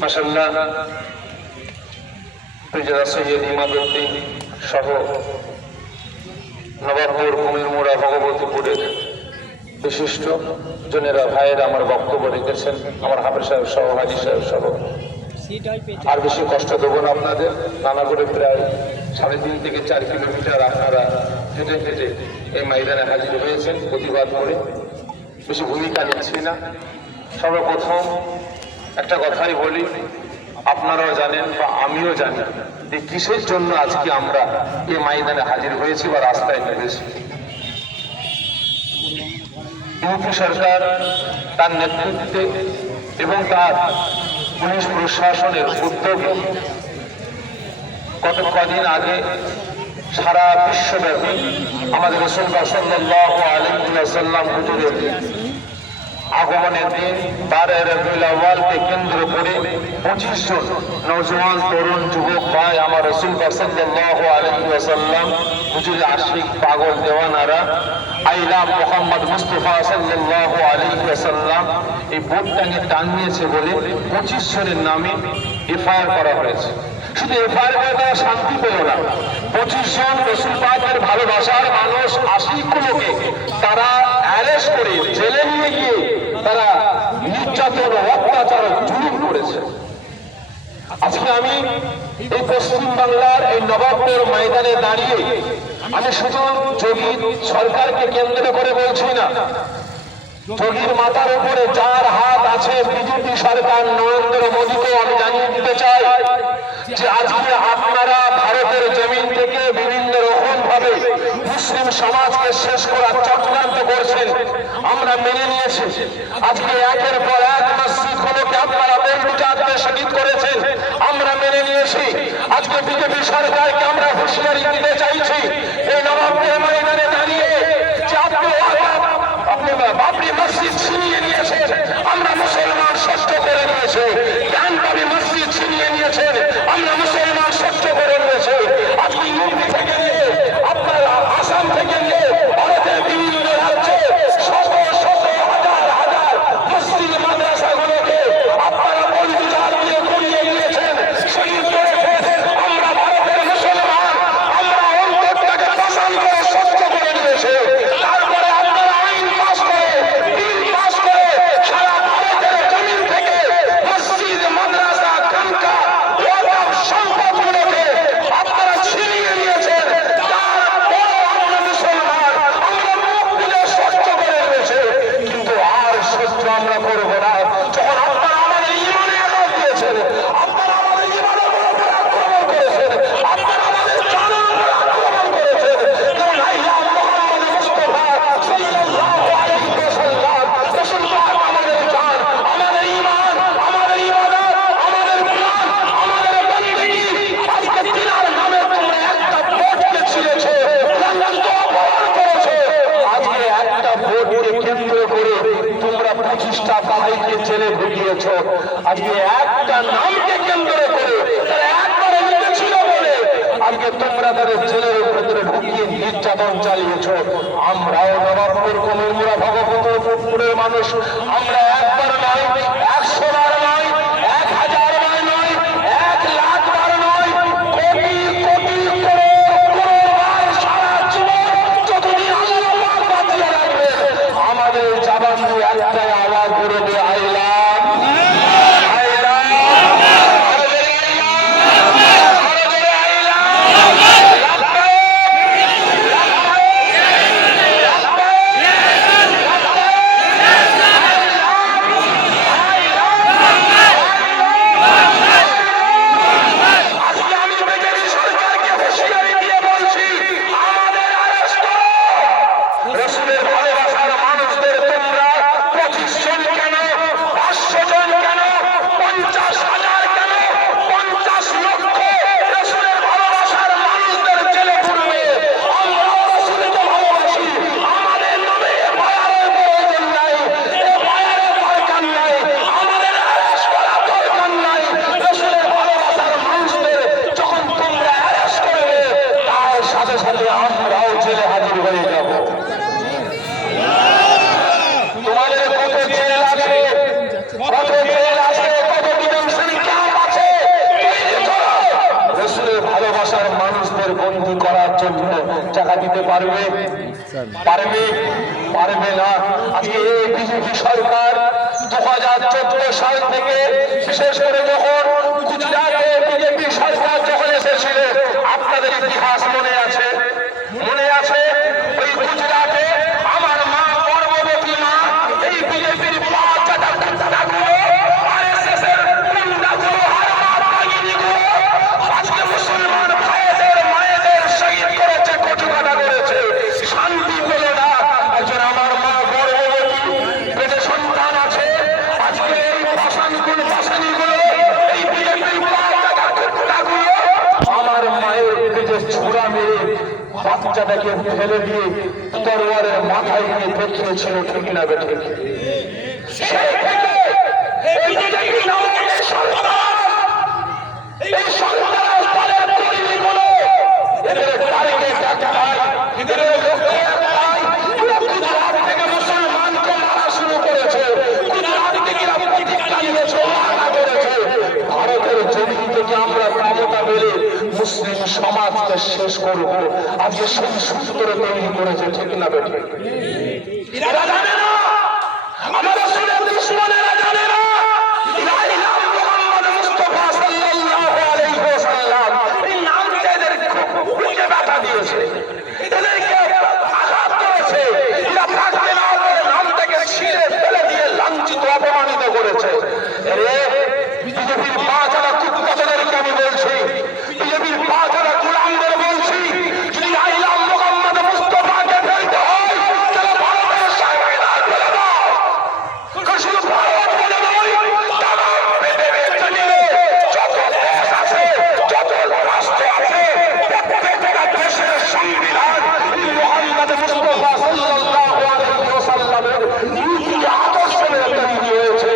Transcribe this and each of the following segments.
মাশাআল্লাহ পিজরা সৈয়দ ইমাদউদ্দিন সহ নবাবপুর কুমিরমুড়া ভগবতীপুরের বিশিষ্ট জনেরা ভাইয়েরা আমার বক্তব্য রেখেছেন, আমার হাফেজ সাহেব সহ হাজি সাহেব সহ। আর বেশি কষ্ট দেবো না আপনাদের। নানা করে প্রায় 3.5 থেকে 4 কিলোমিটার আপনারা হেঁটে হেঁটে এই ময়দানে হাজির হয়েছেন প্রতিবাদ করে। বেশি ভূমিকা নিচ্ছি না। সর্বপ্রথম একটা কথাই বলি, আপনারাও জানেন বা আমিও জানি যে কিসের জন্য আজকে আমরা এই ময়দানে হাজির হয়েছি বা রাস্তায় নেমেছি। ইউপি সরকার তার নেতৃত্বে এবং তার পুলিশ প্রশাসনের উদ্যোগে গত কদিন আগে সারা বিশ্বব্যাপী আমাদের রাসূল সাল্লাল্লাহু আলাইহি ওয়াসাল্লাম হুজুরের আগমনের দিন 12 রবিউল আউয়ালকে কেন্দ্র করে 25 জন নওজোয়ান তরুণ যুবক ভাই আমার রাসূল সাল্লাল্লাহু আলাইহি ওয়াসাল্লাম হুজুরের আশিক পাগল দেওয়ানারা আইলা মুহাম্মদ মুস্তাফা সাল্লাল্লাহু আলাইহি ওয়াসাল্লাম এই বোর্ডটাকে টাঙিয়েছে বলে 25 জনের নামে এফআইআর করা হয়েছে। শুধু এফআইআর করে দেওয়া শান্তি পেল না, 25 জন রাসূল পাকের ভালোবাসার মানুষ আশিকগুলোকে তারা অ্যারেস্ট করে জেলে নিয়ে গিয়ে তারা নির্যাতন অত্যাচার জুলুম করেছে। আজকে আমি এই পশ্চিম বাংলার এই নবাবপুর ময়দানে দাঁড়িয়ে আমি শুধু যোগী সরকারকে কেন্দ্র করে বলছি না, যোগীর মাথার উপরে যার হাত আছে বিজেপি সরকার নরেন্দ্র মোদীকেও আমি জানিয়ে দিতে চাই যে আজকে আপনারা ভারতের জমিন থেকে বিভিন্ন রকম ভাবে মুসলিম সমাজকে শেষ করার চক্রান্ত করছেন, আমরা মেনে নিয়েছি। আজকে একের পর এক মসজিদগুলোকে আপনারা বেবিচারকে শহীদ করেছেন, আমরা মেনে নিয়েছি। আজকে বিজেপি সরকারকে আমরা হুঁশিয়ারি দিতে চাইছি এই নবাবপুর ময়দানে দাঁড়িয়ে যে আপনি বাবরি মসজিদ ছিনিয়ে নিয়েছেন, আমরা মুসলমান সহ্য করে নিয়েছি। জ্ঞানবাবী মসজিদ ছিনিয়ে নিয়েছেন, আমরা মুসলমান সহ্য করে নিয়েছি। আজকে ইউপি থেকে নিয়ে আপনারা আসাম থেকে নিয়ে ভারতের বিভিন্ন রাজ্যে শত শত হাজার হাজার মুসলিম মাদ্রাসাগুলোকে আপনারা বলবিচার দিয়ে করিয়ে নিয়েছেন, শহীদ করেছেন। আমরা ভারতের মুসলমান, আমরা অন্তরটাকে পাষাণ করে সহ্য করে নিয়েছি। তারপরে আপনারা আইন পাস করে, বিল পাস করে সারা ভারতের জমিন থেকে মসজিদ, মাদ্রাসা, খানকা, ওয়াকফ সম্পদগুলোকে আপনারা ছিনিয়ে নিয়েছেন। তারপরে আমরা মুসলমান, আমরা মুখ খুলে সহ্য করে নিয়েছি, কিন্তু আর সহ্য আমরা করব না। যখন আপনারা আমাদের ঈমানে আঘাত দিয়েছেন, আপনারা আমাদের ঈমানের উপর আক্রমণ করেছেন, আপনারা আমাদের জানের উপর আক্রমণ করেছেন, যেমন আইলা মুহাম্মদ মুস্তাফা সাল্লাল্লাহু আলাইহি ওয়াসাল্লাম রাসূল পাক আমাদের জান, আমাদের ঈমান, আমাদের ইবাদত, আমাদের কুরআন, আমাদের বندگی। আজকে তিনার নামে তোমরা একটা ভোটকে ছিঁড়েছো, রক্ত অপমান করেছো। আজকে একটা ভোটকে কেন্দ্র করে তোমরা 25টা ভাইকে জেলে ঢুকিয়েছো। আজকে একটা নামকে কেন্দ্র করে তারা একবারে লিখেছিল বলে আজকে তোমরা তাদের জেলের ভেতরে ঢুকিয়ে নির্যাতন চালিয়েছো। আমরাও নবাবপুর কুমিরমুড়া ভগবতীপুরের মানুষ, আমরা একবার নয়, 100 বার নয়, 1000 বার নয়, 1 লাখ বার নয়, কোটি কোটি করোড় বার সারা জীবন যতদিন আল্লাহ পাক বাঁচিয়ে রাখবে আমাদের জবান দিয়ে একটাই আওয়াজ বেরোবে, আইলাম পারবে? পারবে? পারবে না। আজকে এই বিজেপি সরকার 2014 সাল থেকে বিশেষ করে যখন গুজরাটে বিজেপি সরকার যখন এসেছিল, আপনাদের ইতিহাস মনে আছে? মনে আছে? ওই গুজরাটে আমার মা গর্ভবতী মা এই বিজেপির আজকে মুসলমান ভাইদের মায়েদের শহীদ করেছে, কচুকাটা করেছে, শান্তি পেল না। একজন আমার মা গর্ভবতী, পেটে সন্তান আছে, আজকে এই ভাসানিগুলো এই বিজেপির আমার মায়ের পেটে ছুরা মেরে বাচ্চাটাকে ফেলে দিয়ে তরোয়ারের মাথায় নিয়ে দেখিয়েছিল, ঠিক না বেঠে? সেই থেকে এই বিজেপি নামক এই সন্ত্রাস দলের তৈরিগুলো এদের টার্গেট একটাই, এদের লক্ষ্য একটাই, গুজরাট থেকে মুসলমানকে মারা শুরু করেছে, গুজরাট থেকে প্রতিজ্ঞা নিয়েছে, মারা করেছে, ভারতের জমিন থেকে আমরা ক্ষমতা পেলে মুসলিম সমাজকে শেষ করব। আজকে সেই সূত্র তৈরি করেছে, ঠিক না বেঠে? এরা জানে না, আমাদের রাসূলের দুশমনেরা জানে না, দিয়েছে, এদেরকে আঘাত করেছে, এরা থাকবে না বলে নামটাকে ছিঁড়ে ফেলে দিয়ে লাঞ্ছিত অপমানিত করেছে। বিজেপির পাঁচরা কুত্তাদেরকে আমি বলছি, বিজেপির পাঁচরা গোলামদের বলছি, যদি আইলাম মুহাম্মদ মুস্তাফাকে ফেলতে হয় তাহলে ভারতের সংবিধান ফেলে দাও। শুধু ভারত বলে নয়, তামাম পৃথিবীর জমিনে যত দেশ আছে, যত রাষ্ট্র আছে, প্রত্যেকটা দেশের সংবিধান মুহাম্মদ মুস্তাফা সাল্লাল্লাহু আলাইহি ওয়াসাল্লামের নীতি আদর্শে তৈরি হয়েছে।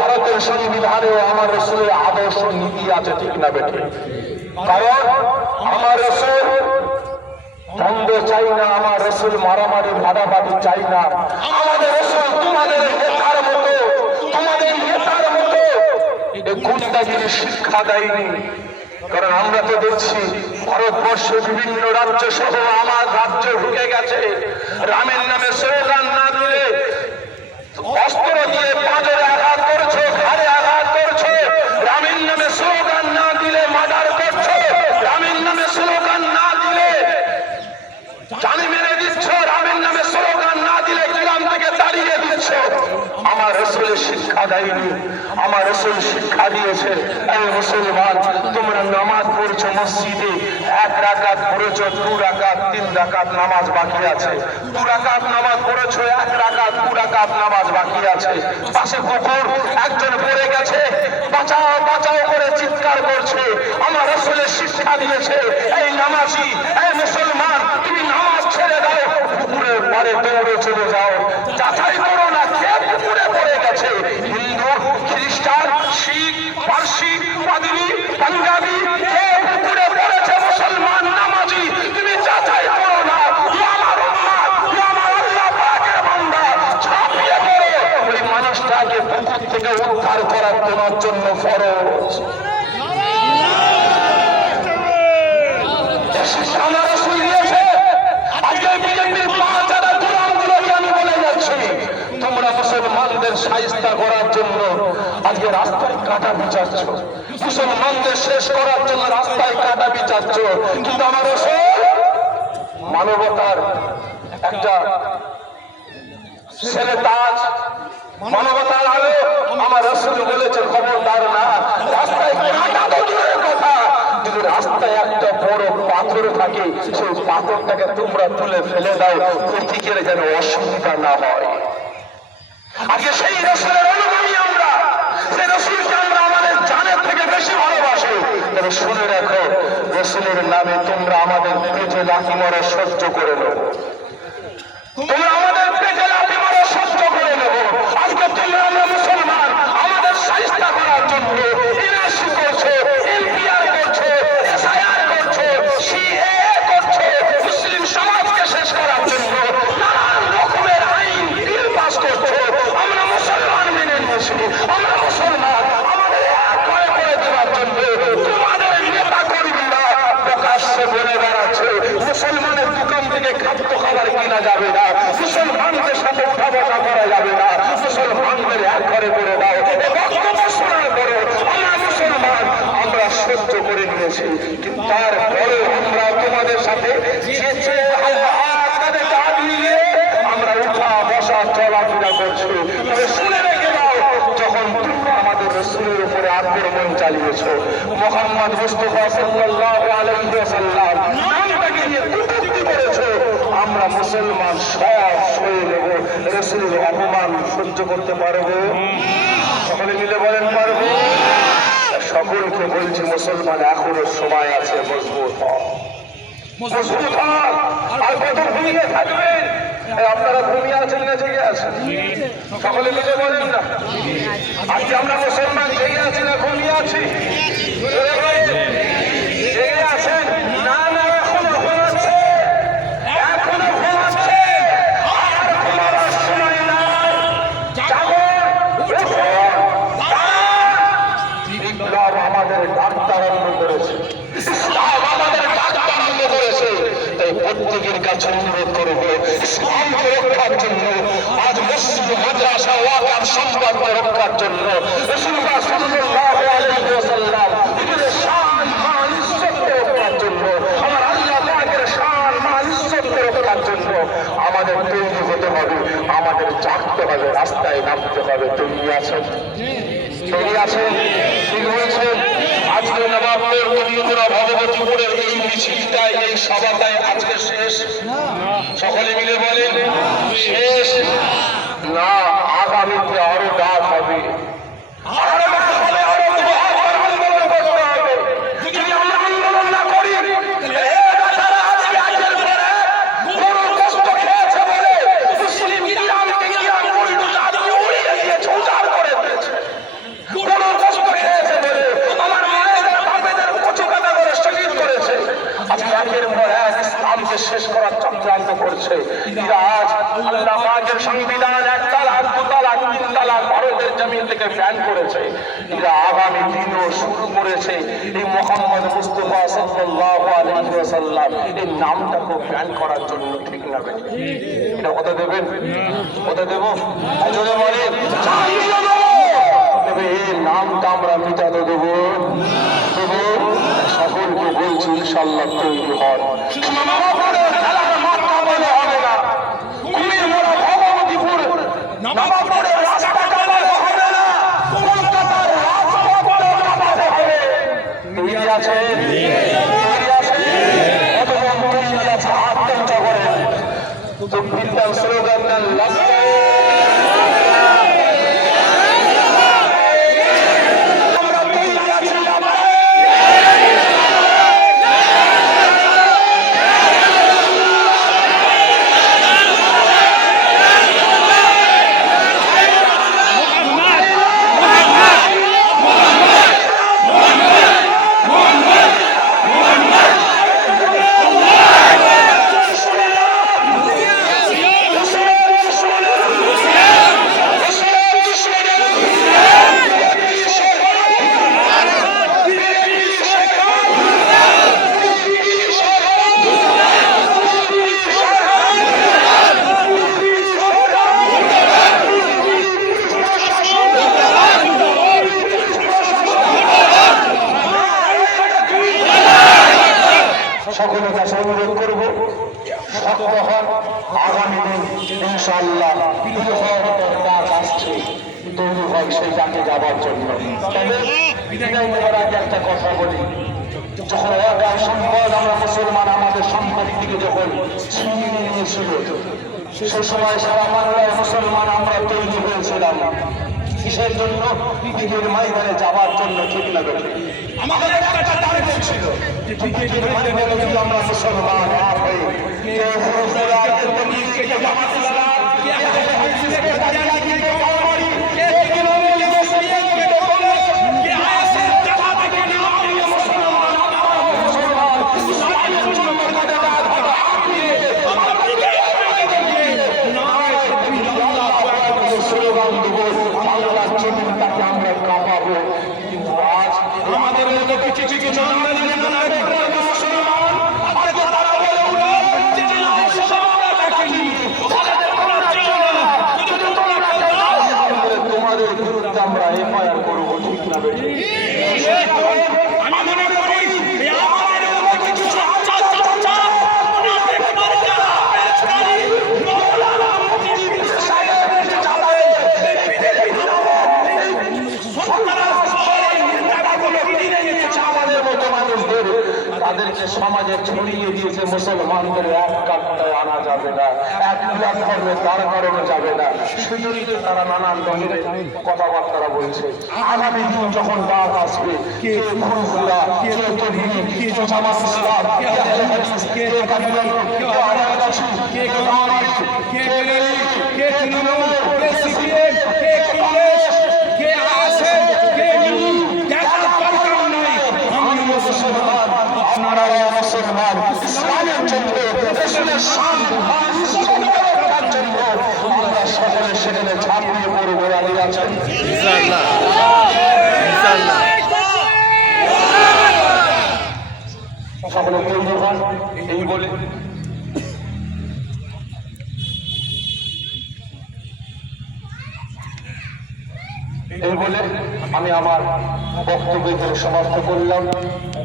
ভারতের সংবিধানেও আমার রাসূলের আদর্শ নীতি আছে, ঠিক না বেঠে? কারণ আমার রাসূল দ্বন্দ্ব চাই না, আমার রাসূল মারামারি ভাড়াবাড়ি চাই না, আমাদের রাসূল তোমাদের নেতার মতো, তোমাদের নেতার মতো গুন্ডাগিরি শিক্ষা দেয়নি। কারণ আমরা তো দেখছি ভারতবর্ষে বিভিন্ন রাজ্য সহ আমার রাজ্য ঢুকে গেছে, রামের নামে স্লোগান না দিলে অস্ত্র দিয়ে পাঁজরে আঘাত করছো, ঘাড়ে আঘাত করছো, রামের নামে স্লোগান না দিলে মার্ডার করছো, রামের নামে স্লোগান না দিলে জানি মেরে দিচ্ছ, রামের নামে স্লোগান না দিলে গ্রাম থেকে তাড়িয়ে দিচ্ছ। আমার রাসূলের শিক্ষা দেয়নি, আমার রাসূল শিক্ষা দিয়েছে, এই মুসলমান তোমরা নামাজ পড়ছো মসজিদে, 1 রাকাত পড়েছো, 2 রাকাত, 3 রাকাত নামাজ বাকি আছে, 2 রাকাত নামাজ পড়েছো, 1 রাকাত, 2 রাকাত নামাজ বাকি আছে, পাশে পুকুর, একজন পড়ে গেছে, বাঁচাও বাঁচাও করে চিৎকার করছে। আমার রাসূলের শিক্ষা দিয়েছে, এই নামাজি, এই মুসলমান তুমি নামাজ ছেড়ে দাও, পুকুরের পাড়ে দৌড়ে চলে যাও, যাচাই করো না কে পুকুরে পড়ে গেছে, হিন্দু, খ্রিস্টান, শিখ, পারসি, পাদ্রী, পাঞ্জাবি, কে পুকুরে পড়েছে, মুসলমান নামাজি তুমি যাচাই করো না। আমার উম্মত, আমার আল্লাহ পাকের বান্দা, ঝাঁপিয়ে পড়ো, ওই মানুষটাকে পুকুর থেকে উদ্ধার করার তোমার জন্য ফরজ। আমার রাসূল দিয়েছে। আজকে বিজেপির পাঁচটা গোলামগুলোকে আমি বলে যাচ্ছি, তোমরা মুসলমানদের শায়েস্তা করার জন্য আজকে রাস্তায় কাটা বিচারছ, মুসলমানদের শেষ করার জন্য রাস্তায় কাটা বিচারছ, কিন্তু আমার রাসূল মানবতার একটা ছেলে তাজ, মানবতার আলো, আমার রাসূল বলেছে খবরদার না, রাস্তায় কাটা তো দূরের কথা, যদি রাস্তায় একটা বড় পাথর থাকে সেই পাথরটাকে তোমরা তুলে ফেলে দাও, প্রতীকের যেন অসুবিধা না হয়। আজকে সেই রাসূলের অনুগামী আমরা, সেই রাসূলকে আমরা আমাদের জানের থেকে বেশি ভালোবাসি। তবে শুনে রাখো, রাসূলের নামে তোমরা আমাদের পেটে লাথি মারা সহ্য করে নেব, তোমরা আমাদের পেটে লাথি মারা সহ্য করে নেব। আজকে তোমরা আমরা মুসলমান, আমাদের শায়েস্তা করার জন্য এনআরসি করছো, এনপিআর করছো, এসআইআর করছো, সিএএ করছো, মুসলিম সমাজকে শেষ করার জন্য নানান রকমের আইন বিল পাস করছো। আমরা মুসলমান মেনে কিনা যাবে না, মুসলমানদের সাথে উঠা বসা করা যাবে না, মুসলমানদের এক ঘরে করে দাও। বক্তব্য শোনার পরে আমরা মুসলমান আমরা সহ্য করে নিয়েছি, কিন্তু তারপরে আমরা তোমাদের সাথে আমরা উঠা বসা চলাফেরা করছি। তবে শুনে রেখে দাও, যখন তোমরা আমাদের রাসূলের উপরে আক্রমণ চালিয়েছ, মুহাম্মদ মুস্তাফা সাল্লাল্লাহু আলাইহি ওয়াসাল্লাম নামটাকে নিয়ে কটূক্তি করেছো, আমরা মুসলমান সব সয়ে নেব। রাসূলের অপমান সহ্য করতে পারবো? সকলে মিলে বলেন পারবো? সকলকে বলছি মুসলমান এখনো সময় আছে, মজবুত হন, মজবুত হন। আর কত ঘুমিয়ে থাকবেন? আপনারা ঘুমিয়ে আছেন না জেগে আছেন? সকলে মিলে বলেন না, আজকে আমরা মুসলমান জেগে আছি না ঘুমিয়ে আছি? জেগে আছেন? না না, এখনো ঘুমাচ্ছে, এখনো ঘুমাচ্ছে। আর ঘুমাবার সময় নাই, জাগুন, বিপ্লব আমাদের ডাক্তার আরম্ভ করেছে, ইসলাম আমাদের ডাক্তার আরম্ভ করেছে। তাই প্রত্যেকের কাছে অনুরোধ করবো, ইসলামকে রক্ষার জন্য, আজ মসজিদ মাদ্রাসা ওয়াকাফ সম্পদকে রক্ষার জন্য, রাসূলুল্লাহ সাল্লাল্লাহু আলাইহি ওয়াসাল্লাম নিজের শান মান ইজ্জতকে রক্ষার জন্য, আমার আল্লাহ পাকের শান মান ইজ্জতকে রক্ষার জন্য আমাদের তৈরি হতে হবে, আমাদের জাগতে হবে, রাস্তায় নামতে হবে। তৈরি আছেন? তৈরি আছেন? ঠিক হয়েছে। আজকে নবাবপুর কলিয়াপুরা ভগবতীপুরের এই মিছিলটাই, এই সভাটাই আজকে শেষ। সকলে মিলে বলেন শেষ না, আগামীতে আরো ডাক হবে, আরো ডাক হবে, আরো আন্দোলন করতে হবে। যদি আমরা আন্দোলন না করি, শেষ করার চক্রান্ত করছে। এরা আজ আল্লাহ পাকের সংবিধান 1 তালাক 2 তালাক 3 তালাক ভারতের জমিন থেকে ব্যান করেছে। এরা আগামী দিনও শুরু করেছে এই মুহাম্মদ মুস্তাফা সাল্লাল্লাহু আলাইহি ওয়াসাল্লাম এই নামটাকে ব্যান করার জন্য। ঠিক না ভাই? এটা কথা দেবেন? কথা দেব? আজকে বলেন তবে এই নামটা আমরা মিটাতে দেব, দেব। সকলকে বলছি ইনশাআল্লাহ তৈরি হন। সকলের কাছে অনুরোধ করবো, শক্ত হন। আগামী দিন ইনশাআল্লাহ কাজ আসছে, তৈরি হয় সেই কাজে যাবার জন্য। তবে বিদায় নেওয়ার আগে একটা কথা বলি, যখন ওয়াকাফ সম্পদ আমরা মুসলমান আমাদের সম্পত্তি থেকে যখন ছিনিয়ে নিয়েছিল, সে সময় সারা বাংলায় মুসলমান আমরা তৈরি হয়েছিলাম কিসের জন্য? ঈদের ময়দানে যাবার জন্য। ঠিক না বেঠিক? আমাদের একটা টার্গেট ছিল, ঈদের ময়দানে যদি আমরা মুসলমান এক হই, কেউ ফুরফুরাতের তকলিফকে জামাত ইসলাম আমরা কাঁপাবো। কিন্তু আজ আমাদের মতো কিছু কিছু মুসলমান তারা বলে করে সমাজে ছড়িয়ে দিয়েছে মুসলমানদের এক কাঠটায় আনা যাবে না, এক প্ল্যাটফর্মে দাঁড় করানো যাবে না। সেজন্যই তো তারা নানান ধরনের কথাবার্তা বলছে। আগামী দিন যখন ডাক আসবে, কে ফুরফুরা, কে তহিদ, কে জামাত ইসলাম, কে আহলে হাদিস, কে কাদিয়ান, কে আনারসি, কে কামাল, কে বেরেলি, কে তৃণমূল, কে সিপিএম, কে কংগ্রেস, কে আসেন, কে নিউ, দেখার দরকার নাই। আমরা মুসলমান, আপনারা মুসলমান। ইসলামের জন্য, রাসূলের শান আর ইসলামের জন্য আমরা সকলে সেখানে ঝাঁপিয়ে পড়বো। রাজি আছেন? ইনশাআল্লাহ, ইনশাআল্লাহ। সকলে তৈরি হন। এই বলে আমি আমার বক্তব্য এখানে সমাপ্ত করলাম।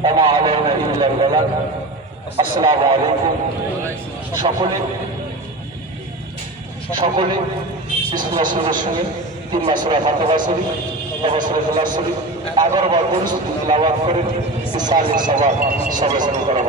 ওমা আলাইনা ইল্লাল বালাগ। আসসালামু আলাইকুম। সকলে বিসমিল্লাহ শরীফের সঙ্গে 3 বার সূরা ফাতিহা শরীফ, 11 বার পরিস্থিতি তেলাওয়াত করে ইসালে সওয়াব সবাই করা